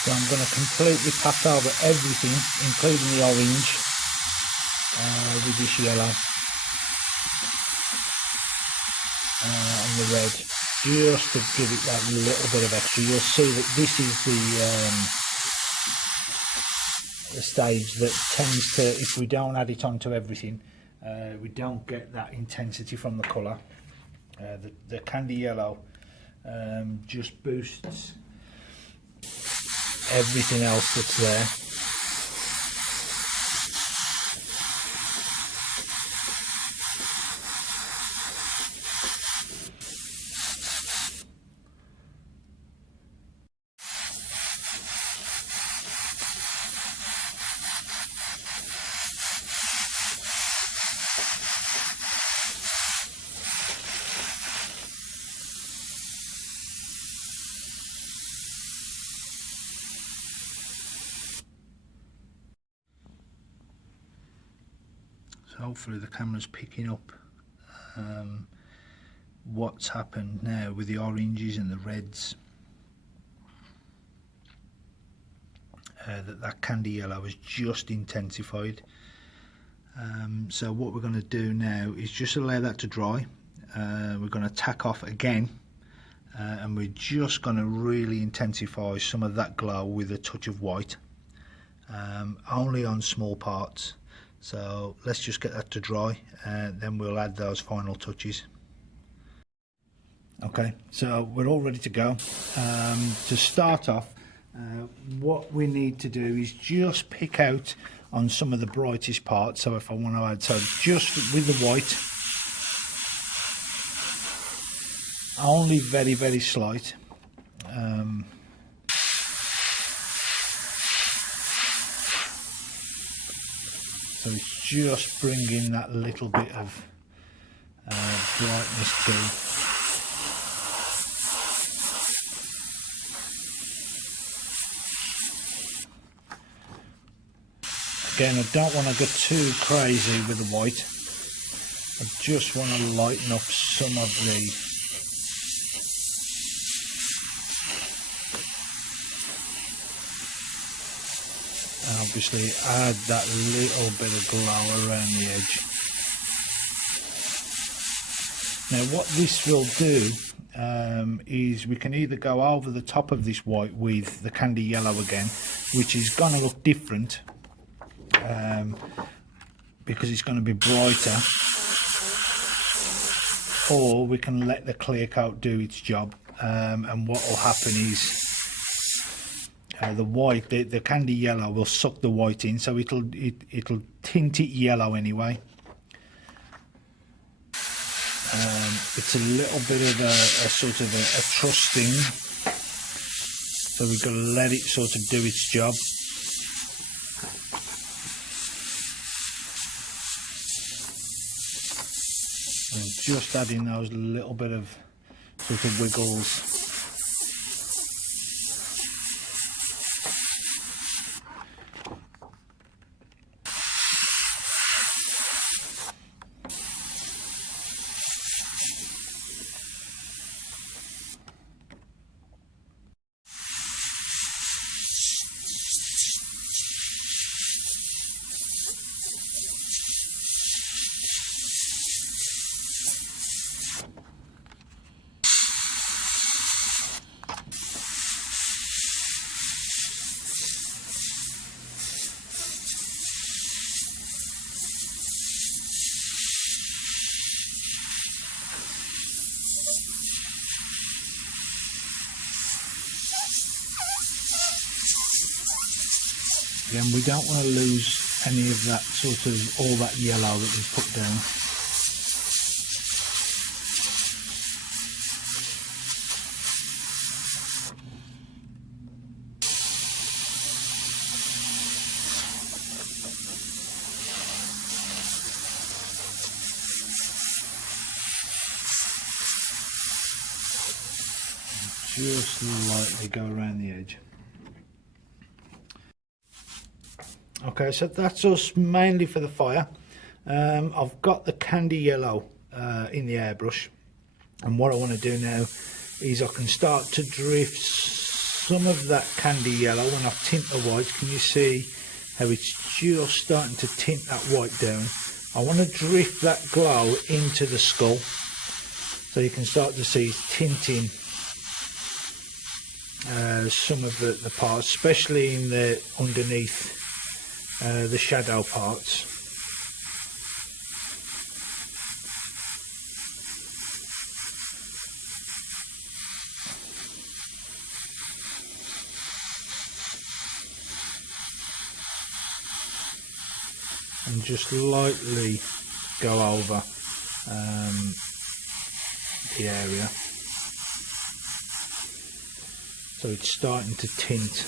So I'm going to completely pass over everything, including the orange, with this yellow and the red, just to give it that little bit of extra. You'll see that this is the stage that tends to, if we don't add it onto everything, we don't get that intensity from the colour. The candy yellow just boosts everything else that's there. Hopefully the camera's picking up what's happened now with the oranges and the reds. That candy yellow is just intensified. So what we're going to do now is just allow that to dry. We're going to tack off again, and we're just going to really intensify some of that glow with a touch of white, only on small parts. So let's just get that to dry, and then we'll add those final touches. Okay, so we're all ready to go. To start off, what we need to do is just pick out on some of the brightest parts. So if I want to add, so just with the white, only very, very slight. So it's just bringing that little bit of brightness to. Again, I don't want to go too crazy with the white. I just want to lighten up some of the obviously add that little bit of glow around the edge. Now what this will do is we can either go over the top of this white with the candy yellow again, which is going to look different because it's going to be brighter, or we can let the clear coat do its job, and what will happen is the white, the candy yellow will suck the white in, so it'll tint it yellow anyway. It's a little bit of a sort of a trust thing, so we've got to let it sort of do its job. And just adding those little bit of sort of wiggles. Again, we don't want to lose any of that sort of, all that yellow that we've put down. Just lightly go around the edge. Okay, so that's us mainly for the fire. I've got the candy yellow in the airbrush, and what I want to do now is I can start to drift some of that candy yellow when I tint the white. Can you see how it's just starting to tint that white down? I want to drift that glow into the skull, so you can start to see it's tinting some of the parts, especially in the underneath the shadow parts. And just lightly go over the area, so it's starting to tint.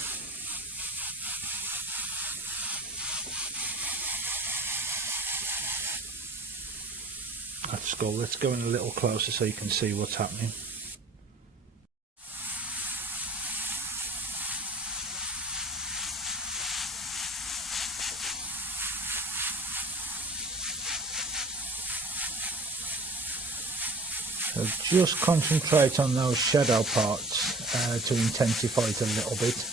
That skull, let's go in a little closer so you can see what's happening. So just concentrate on those shadow parts to intensify it a little bit.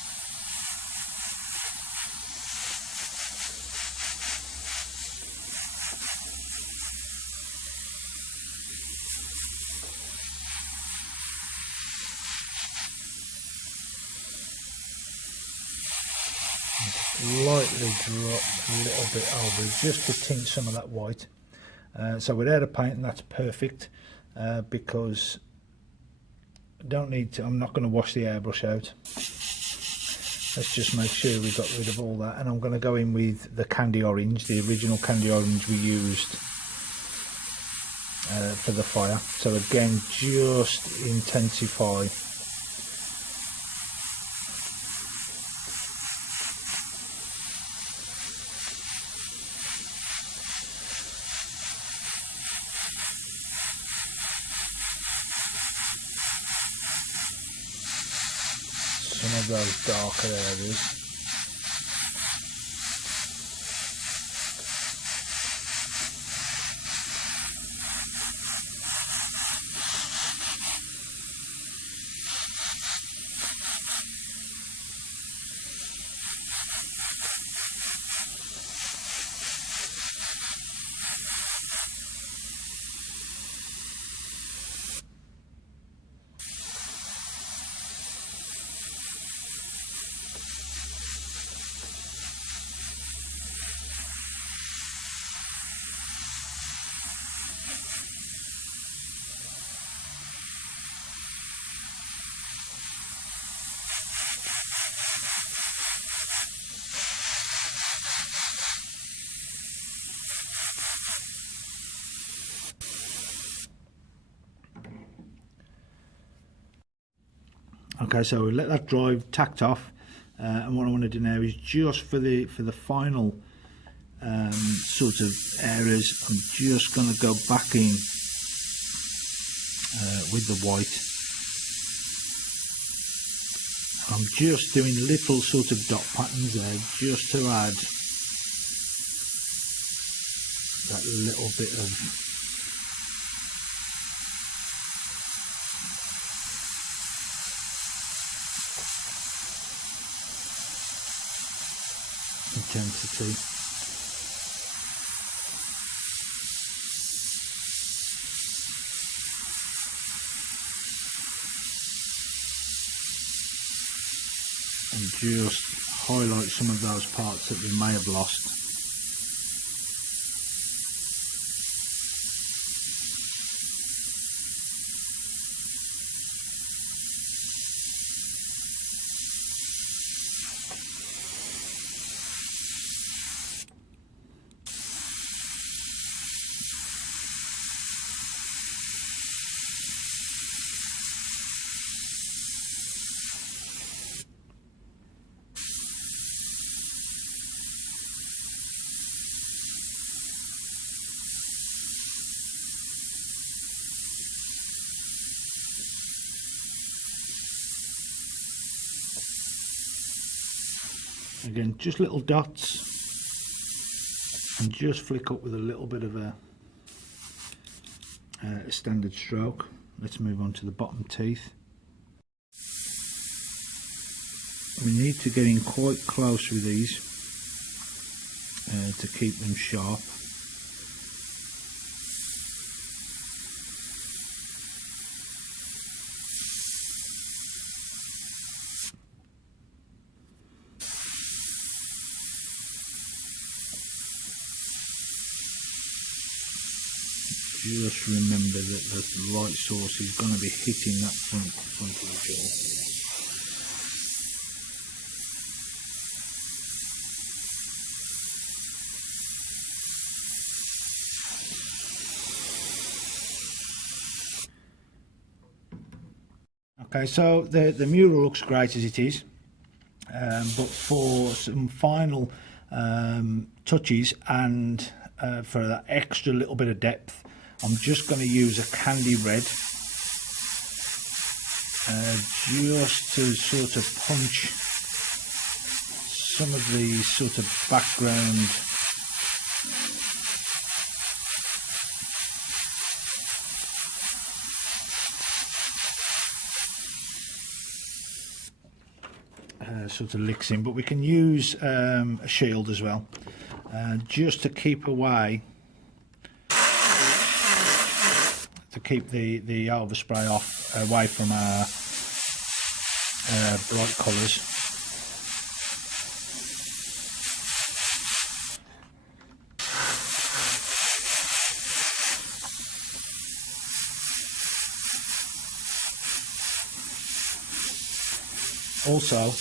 Lightly drop a little bit over just to tint some of that white. So without a paint, that's perfect. Because I don't need to, I'm not going to wash the airbrush out. Let's just make sure we got rid of all that, and I'm going to go in with the candy orange, the original candy orange we used for the fire. So again, just intensify some of those darker areas. Okay, so we let that dry, tacked off, and what I want to do now is just for the final sort of areas, I'm just going to go back in with the white. I'm just doing little sort of dot patterns there, just to add that little bit of intensity. And just highlight some of those parts that we may have lost. Again, just little dots, and just flick up with a little bit of a standard stroke. Let's move on to the bottom teeth. We need to get in quite close with these to keep them sharp. Just remember that the light source is going to be hitting that front of the jaw. Okay, so the mural looks great as it is, but for some final touches and for that extra little bit of depth, I'm just going to use a candy red just to sort of punch some of the sort of background sort of licks in, but we can use a shield as well, just to keep away, to keep the overspray off, away from our bright colours. Also,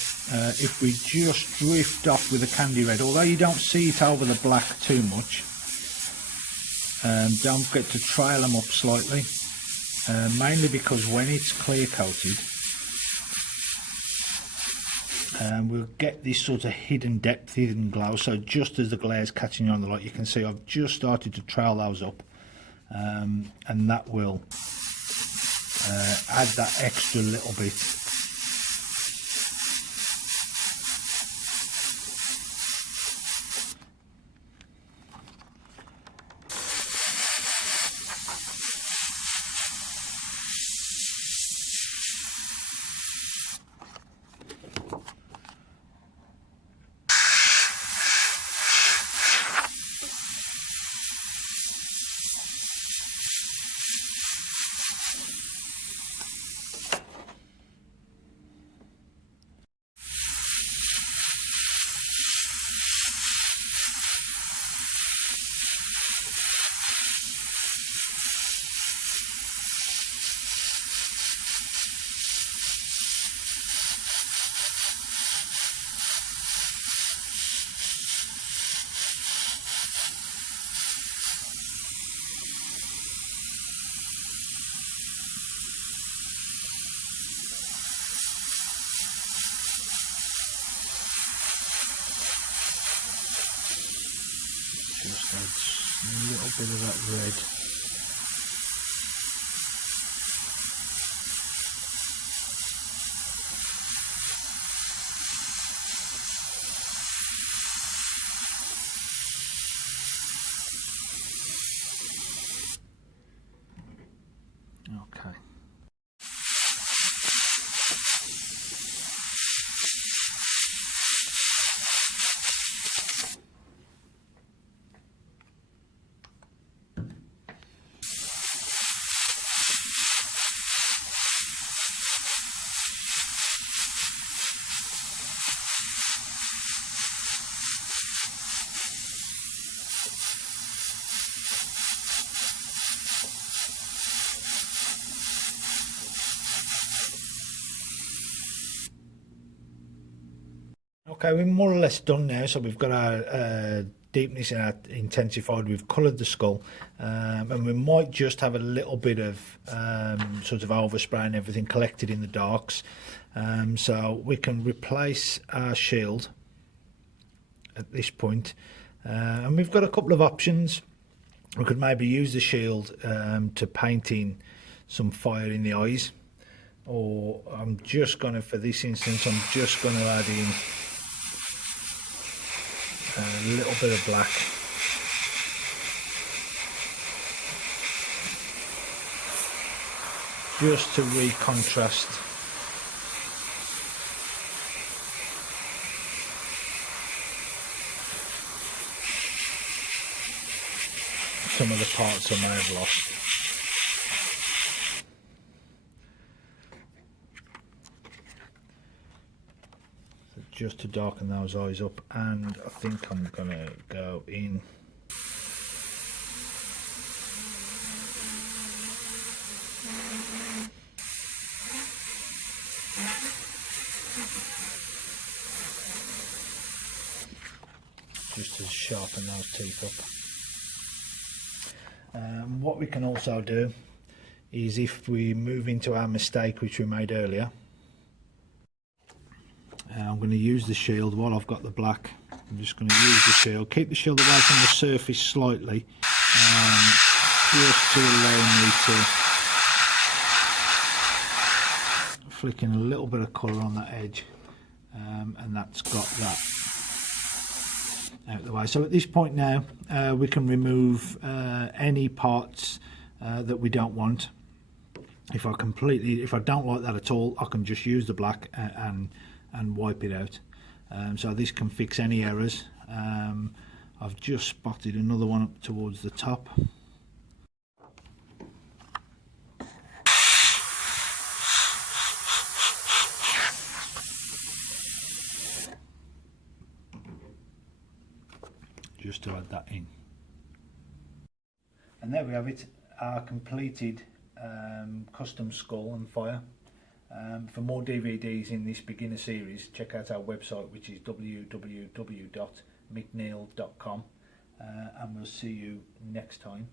if we just drift off with the candy red, although you don't see it over the black too much, don't forget to trail them up slightly, mainly because when it's clear coated, we'll get this sort of hidden depth, hidden glow. So just as the glare is catching on the light, you can see I've just started to trail those up, and that will add that extra little bit. Just adds a little bit of that red. Okay. Okay, we're more or less done now. So we've got our deepness and our intensified. We've coloured the skull, and we might just have a little bit of sort of overspray and everything collected in the darks. So we can replace our shield at this point, and we've got a couple of options. We could maybe use the shield to paint in some fire in the eyes, or I'm just gonna, for this instance, I'm just gonna add in and a little bit of black. Just to recontrast some of the parts I may have lost. So just to darken those eyes up, and I think I'm gonna go in just to sharpen those teeth up. What we can also do is, if we move into our mistake which we made earlier, I'm going to use the shield while I've got the black. I'm just going to use the shield, keep the shield away from the surface slightly, just to allow me to flick in a little bit of colour on that edge, and that's got that out of the way. So at this point now, we can remove any parts that we don't want. If I don't like that at all, I can just use the black and wipe it out. So this can fix any errors. I've just spotted another one up towards the top. Just to add that in. And there we have it, our completed custom skull and fire. For more DVDs in this beginner series, check out our website, which is www.mickneill.com, and we'll see you next time.